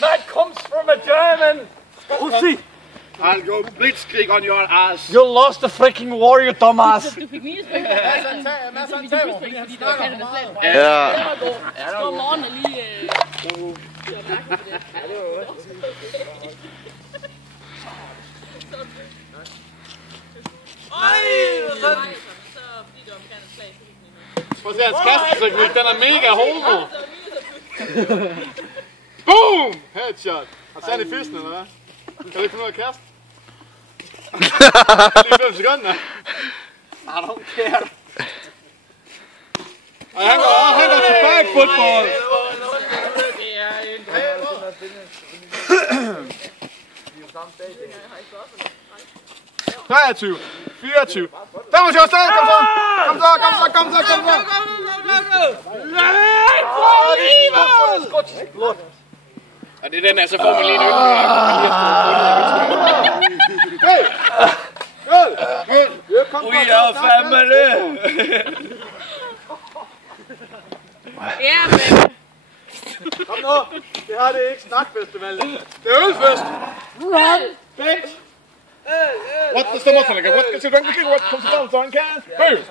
That comes from a German! Pussy! I'll go blitzkrieg on your ass. You lost the freaking war, you dumbass! Du fik minuspoint. Mads han taber, fordi han snakker for meget. Ja. Skål morgen er lige... gjort opmærksom på det. Prøv at se hans kasteteknik, den er mega homo. Boom! Headshot. Har du sat i fisten, eller hvad? Kan du ikke finde ud af at kaste? Lige 5 sekunder. I don't care. Og han går til back football. 23, 24, 25 afsted, kom så! Og det er den her, så får man lige en øl. Hey! We are family! Ja, men... Kom nu! Det her det er ikke snakfestival. Det er ølfest! Bench! What? Der står modstanderen. What? Skal du ikke what? Kom så down, så han kan. Bøg!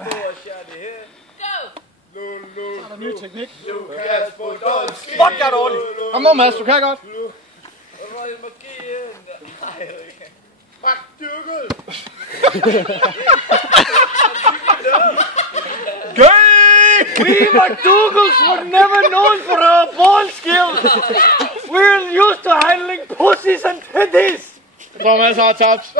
Så er der ny teknik. Fuck, jeg er dårlig. Kom nu, Mads. Du kan godt. Fuck, dykket! We McDougalls were never known for our ball skills! We're used to handling pussies and titties! Jeg tror, Mads har tabt.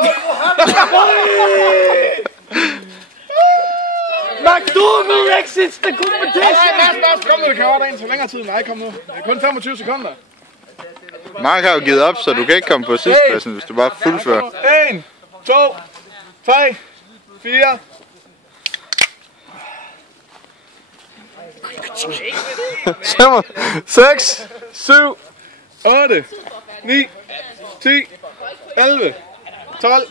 McDougal exits the competition! Mads, kom nu. Det kan godt en til længere tid. Nej, kom nu. Det er kun 25 sekunder. Mark har jo givet op, så du kan ikke komme på sidstpladsen, hvis du bare fuldfører. 1, 2, 3, 4... 6, 7, 8, 9, 10, 11, 12.